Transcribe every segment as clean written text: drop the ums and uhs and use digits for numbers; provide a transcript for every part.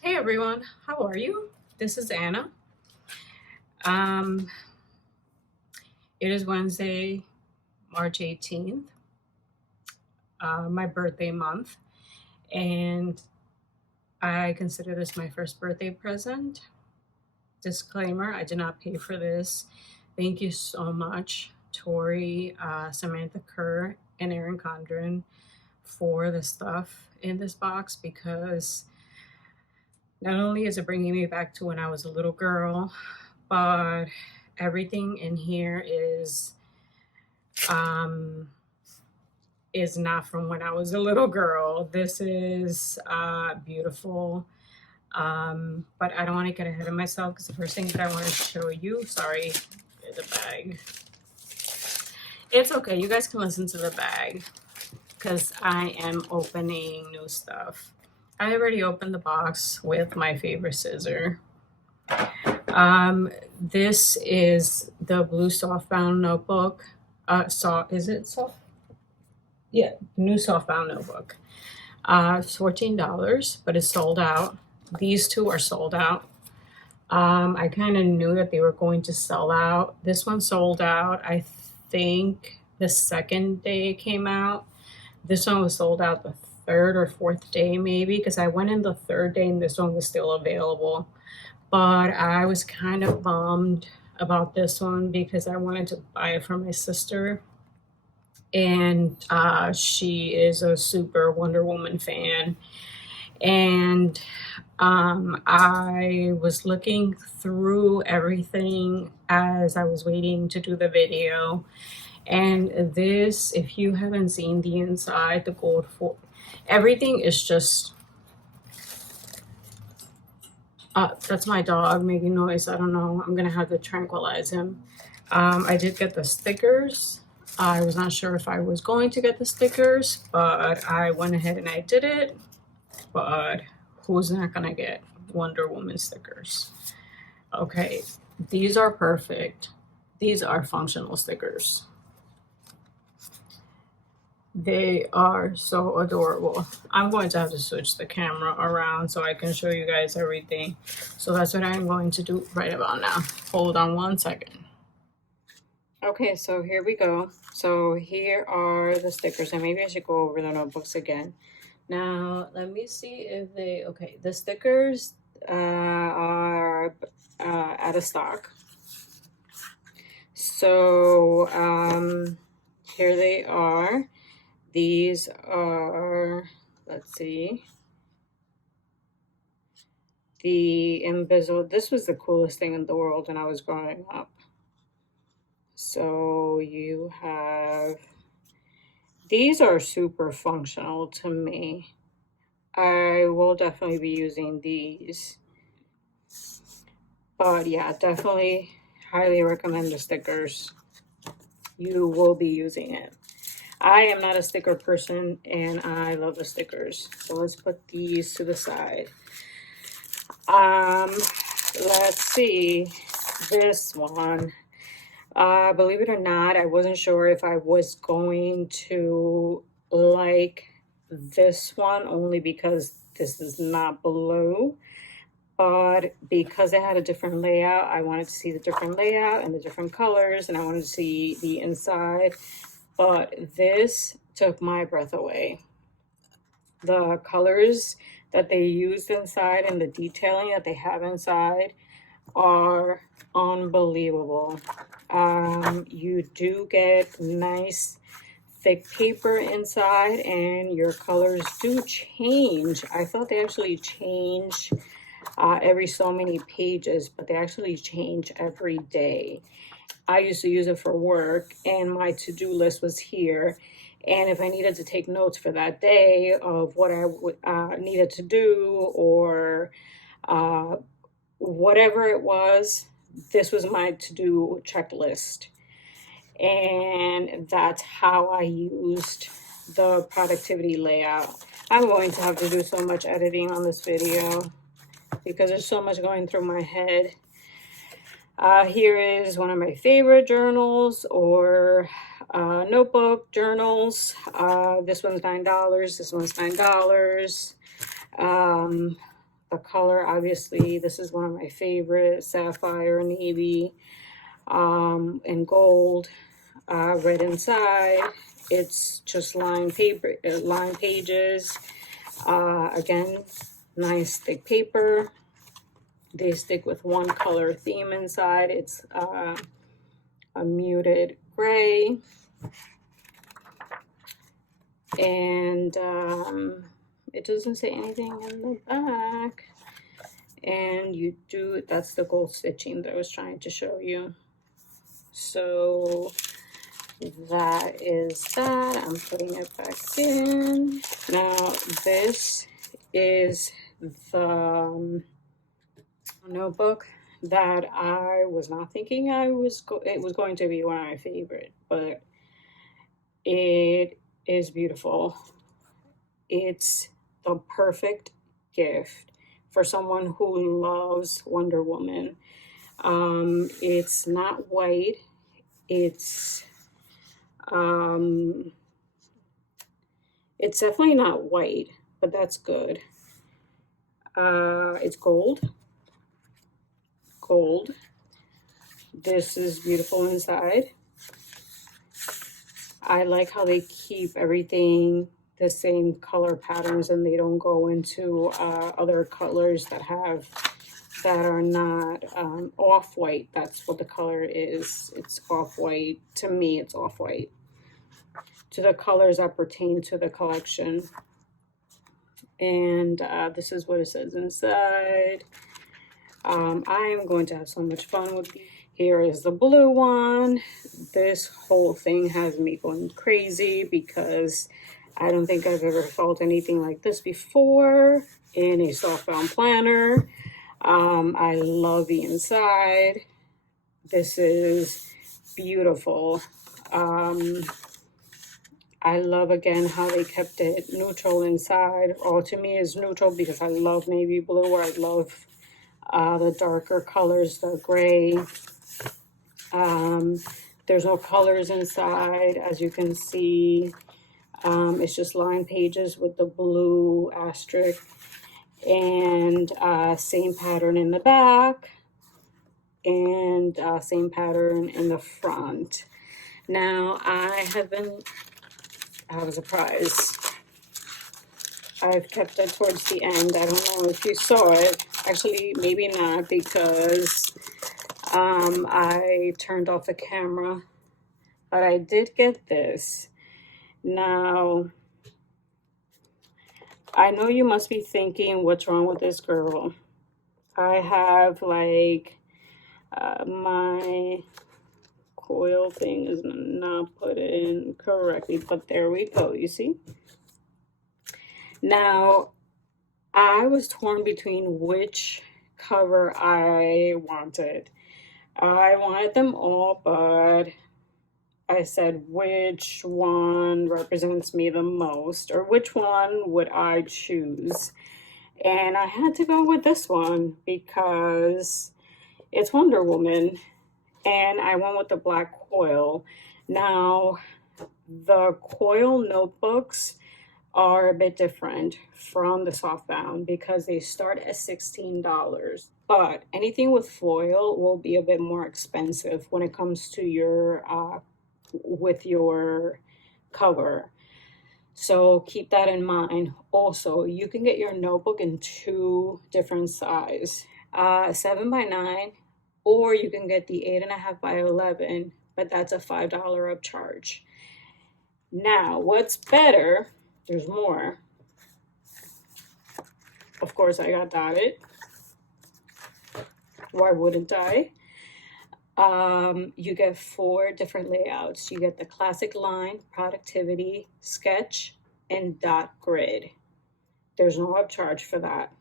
Hey everyone, how are you? This is Anna. Um, it is Wednesday, March 18th, my birthday month, and I consider this my first birthday present. Disclaimer, I did not pay for this. Thank you so much, Tori, Samantha Kerr, and Erin Condren for the stuff in this box because not only is it bringing me back to when I was a little girl, but everything in here um, is not from when I was a little girl. This is beautiful. But I don't want to get ahead of myself because the first thing that I want to show you, sorry, the bag. It's okay. You guys can listen to the bag because I am opening new stuff. I already opened the box with my favorite scissor. This is the blue softbound notebook. Is it soft? Yeah, new softbound notebook. It's $14, but it's sold out. These two are sold out. I kind of knew that they were going to sell out. This one sold out, I think, the second day it came out. This one was sold out the third or fourth day, maybe, because I went in the third day and this one was still available. But I was kind of bummed about this one because I wanted to buy it for my sister. And she is a super Wonder Woman fan. And I was looking through everything as I was waiting to do the video. And this, if you haven't seen the inside, the gold for everything is just that's my dog making noise. I don't know. I'm gonna have to tranquilize him. I did get the stickers. I was not sure if I was going to get the stickers, but I went ahead and I did it. But who's not gonna get Wonder Woman stickers? Okay, these are perfect. These are functional stickers. They are so adorable. I'm going to have to switch the camera around so I can show you guys everything. So that's what I'm going to do right about now. Hold on one second. Okay, so here we go. So here are the stickers, and maybe I should go over the notebooks again. Now, let me see if okay, the stickers are out of stock. So here they are. These are, let's see, the invisible. This was the coolest thing in the world when I was growing up. So you have, these are super functional to me. I will definitely be using these. But yeah, definitely highly recommend the stickers. You will be using it. I am not a sticker person and I love the stickers. So let's put these to the side. Let's see this one. Believe it or not, I wasn't sure if I was going to like this one only because this is not blue. But because it had a different layout, I wanted to see the different layout and the different colors, and I wanted to see the inside. But this took my breath away. The colors that they used inside and the detailing that they have inside are unbelievable. You do get nice thick paper inside and your colors do change. I thought they actually change every so many pages, but they actually change every day. I used to use it for work and my to-do list was here. And if I needed to take notes for that day of what I needed to do or whatever it was, this was my to-do checklist. And that's how I used the productivity layout. I'm going to have to do so much editing on this video because there's so much going through my head. Here is one of my favorite journals or notebook journals. This one's $9. This one's $9. The color, obviously, this is one of my favorites, sapphire, navy, and gold, red inside. It's just lined paper, lined pages. Again, nice thick paper. They stick with one color theme inside. It's a muted gray. And it doesn't say anything in the back. And you do, that's the gold stitching that I was trying to show you. So that is that. I'm putting it back in. Now this is the notebook that I was not thinking it was going to be one of my favorite, but it is beautiful. It's the perfect gift for someone who loves Wonder Woman. It's not white. It's definitely not white, but that's good. It's gold. Gold. This is beautiful inside. I like how they keep everything the same color patterns and they don't go into other colors that are not off-white. That's what the color is. It's off-white. To me, it's off-white. To the colors that pertain to the collection. And this is what it says inside. I am going to have so much fun with these. Here is the blue one. This whole thing has me going crazy because I don't think I've ever felt anything like this before in a softbound planner. I love the inside. This is beautiful. I love again how they kept it neutral inside. Or to me is neutral because I love navy blue, or I love the darker colors, the gray. There's no colors inside, as you can see. It's just lined pages with the blue asterisk, and same pattern in the back, and same pattern in the front. Now I was surprised. I've kept it towards the end. I don't know if you saw it. Actually, maybe not, because I turned off the camera, but I did get this. Now, I know you must be thinking, what's wrong with this girl? I have like my coil thing is not put in correctly, but there we go, you see? Now, I was torn between which cover I wanted. I wanted them all, but I said which one represents me the most, or which one would I choose? And I had to go with this one because it's Wonder Woman, and I went with the black coil. Now, the coil notebooks are a bit different from the softbound because they start at $16. But anything with foil will be a bit more expensive when it comes to your with your cover. So keep that in mind. Also, you can get your notebook in two different sizes, 7x9, or you can get the 8.5x11, but that's a $5 upcharge. Now, what's better? There's more. Of course, I got dotted. Why wouldn't I? You get 4 different layouts. You get the classic line, productivity, sketch, and dot grid. There's no upcharge for that.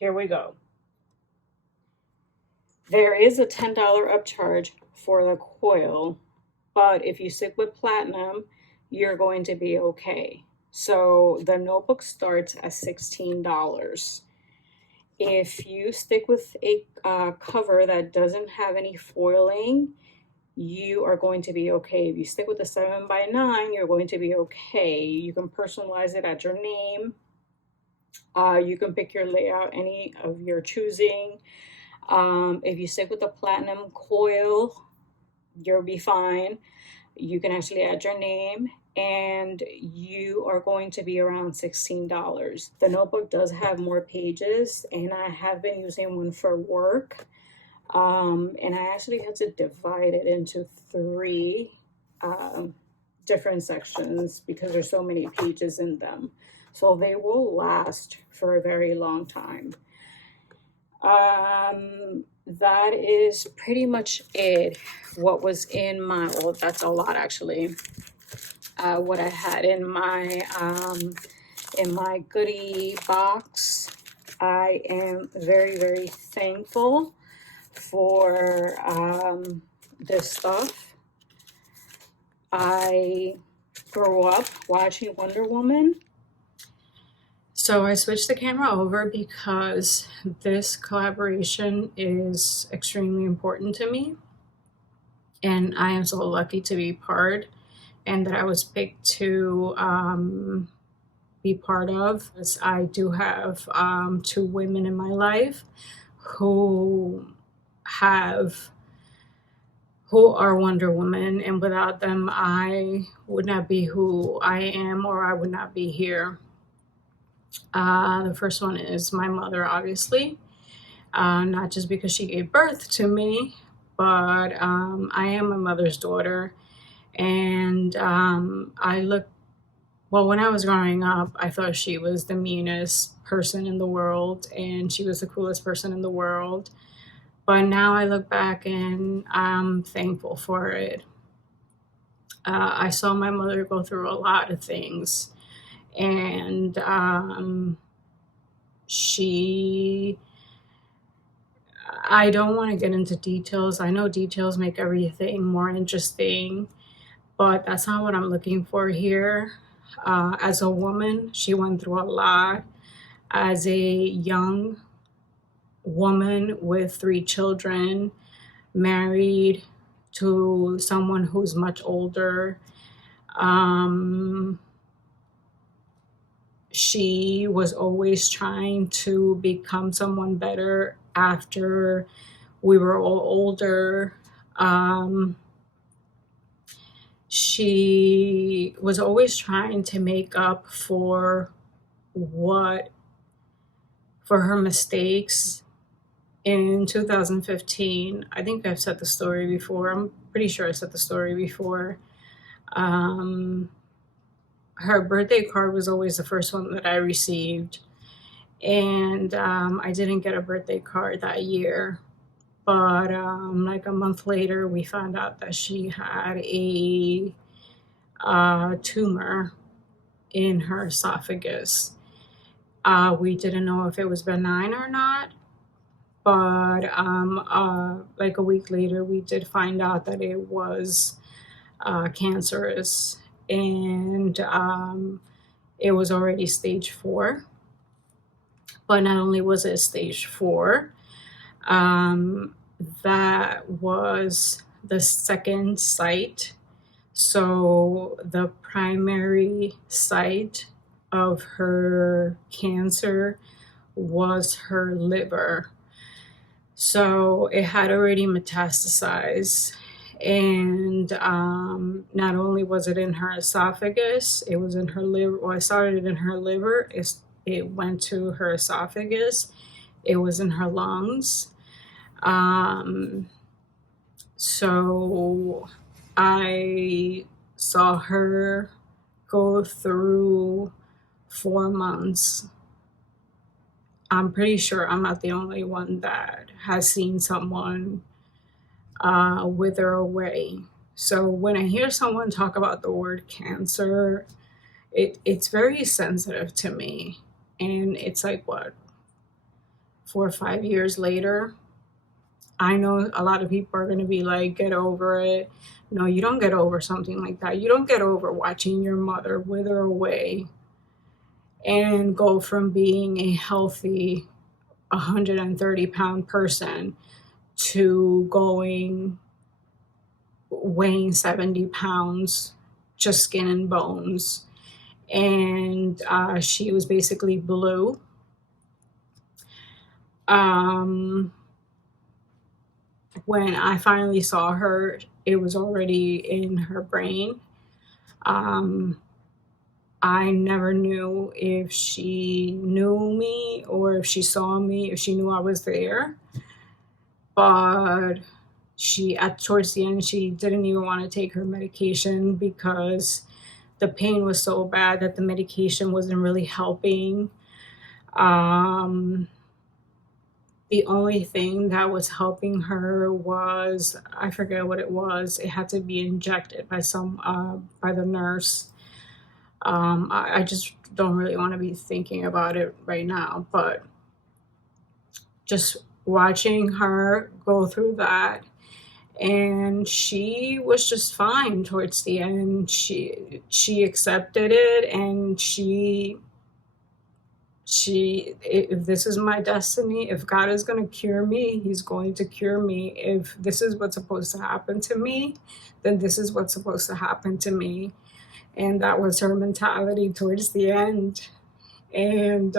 Here we go. There is a $10 upcharge for the coil, but if you stick with platinum, you're going to be okay. So the notebook starts at $16. If you stick with a cover that doesn't have any foiling, you are going to be okay. If you stick with the 7x9, you're going to be okay. You can personalize it at your name. You can pick your layout, any of your choosing. If you stick with the platinum coil, you'll be fine. You can actually add your name, and you are going to be around $16. The notebook does have more pages, and I have been using one for work. And I actually had to divide it into three um, different sections because there's so many pages in them. So they will last for a very long time. That is pretty much it. What was in my, well, that's a lot actually. What I had in my goodie box. I am very, very thankful for this stuff. I grew up watching Wonder Woman. So I switched the camera over because this collaboration is extremely important to me. And I am so lucky to be part and that I was picked to be part of. I do have two women in my life who are Wonder Woman, and without them, I would not be who I am, or I would not be here. The first one is my mother, obviously, not just because she gave birth to me, but I am my mother's daughter, and when I was growing up, I thought she was the meanest person in the world, and she was the coolest person in the world. But now I look back and I'm thankful for it. I saw my mother go through a lot of things, and I don't want to get into details. I know details make everything more interesting, but that's not what I'm looking for here. As a woman, she went through a lot. As a young woman with 3 children, married to someone who's much older, she was always trying to become someone better after we were all older. She was always trying to make up for her mistakes. In 2015, I think I've said the story before. I'm pretty sure I said the story before. Her birthday card was always the first one that I received. And I didn't get a birthday card that year. But like a month later, we found out that she had a tumor in her esophagus. We didn't know if it was benign or not. But like a week later, we did find out that it was cancerous, and it was already stage 4. But not only was it stage 4, that was the second site. So the primary site of her cancer was her liver. So it had already metastasized, and not only was it in her esophagus, it was in her liver. Well, it started in her liver, it went to her esophagus, it was in her lungs. So I saw her go through 4 months. I'm pretty sure I'm not the only one that has seen someone wither away. So when I hear someone talk about the word cancer, it's very sensitive to me. And it's like, what, 4 or 5 years later? I know a lot of people are going to be like, get over it. No, you don't get over something like that. You don't get over watching your mother wither away and go from being a healthy 130-pound person to weighing 70 pounds, just skin and bones. and she was basically blue. Um, when I finally saw her, it was already in her brain. Um, I never knew if she knew me or if she saw me, if she knew I was there. But she, at towards the end, she didn't even want to take her medication because the pain was so bad that the medication wasn't really helping. Um, the only thing that was helping her was, I forget what it was. It had to be injected by by the nurse. I just don't really want to be thinking about it right now, but just watching her go through that, and she was just fine towards the end. She accepted it, and if this is my destiny, if God is going to cure me, he's going to cure me. If this is what's supposed to happen to me, then this is what's supposed to happen to me. And that was her mentality towards the end. And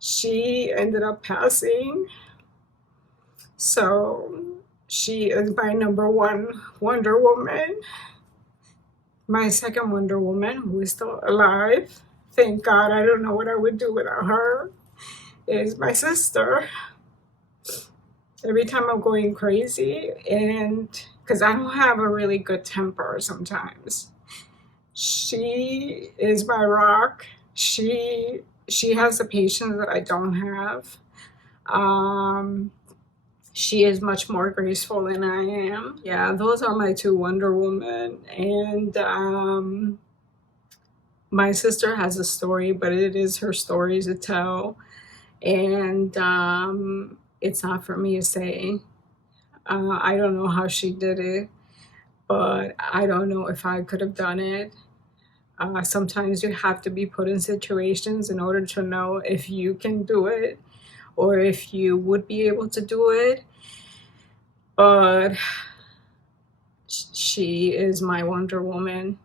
she ended up passing. So she is my number one Wonder Woman. My second Wonder Woman, who is still alive, thank God, I don't know what I would do without her, is my sister. Every time I'm going crazy, and because I don't have a really good temper sometimes, she is my rock. She has the patience that I don't have. She is much more graceful than I am. Yeah, those are my two Wonder Woman. And my sister has a story, but it is her story to tell. And it's not for me to say. I don't know how she did it, but I don't know if I could have done it. Sometimes you have to be put in situations in order to know if you can do it or if you would be able to do it. But she is my Wonder Woman.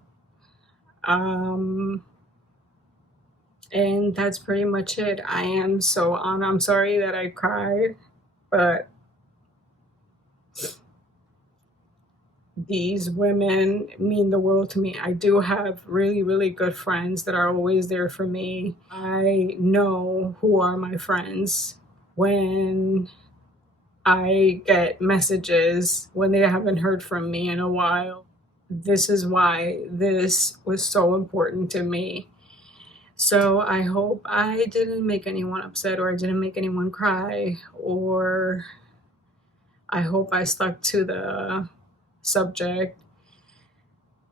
And that's pretty much it. I am so on. I'm sorry that I cried, but these women mean the world to me. I do have really, really good friends that are always there for me. I know who are my friends when I get messages when they haven't heard from me in a while. This is why this was so important to me. So I hope I didn't make anyone upset, or I didn't make anyone cry, or I hope I stuck to the subject.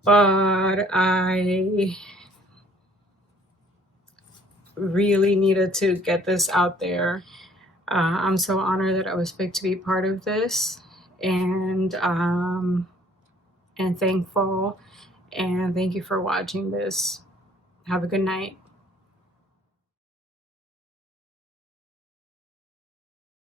But I really needed to get this out there. I'm so honored that I was picked to be part of this, and thankful. And thank you for watching this. Have a good night.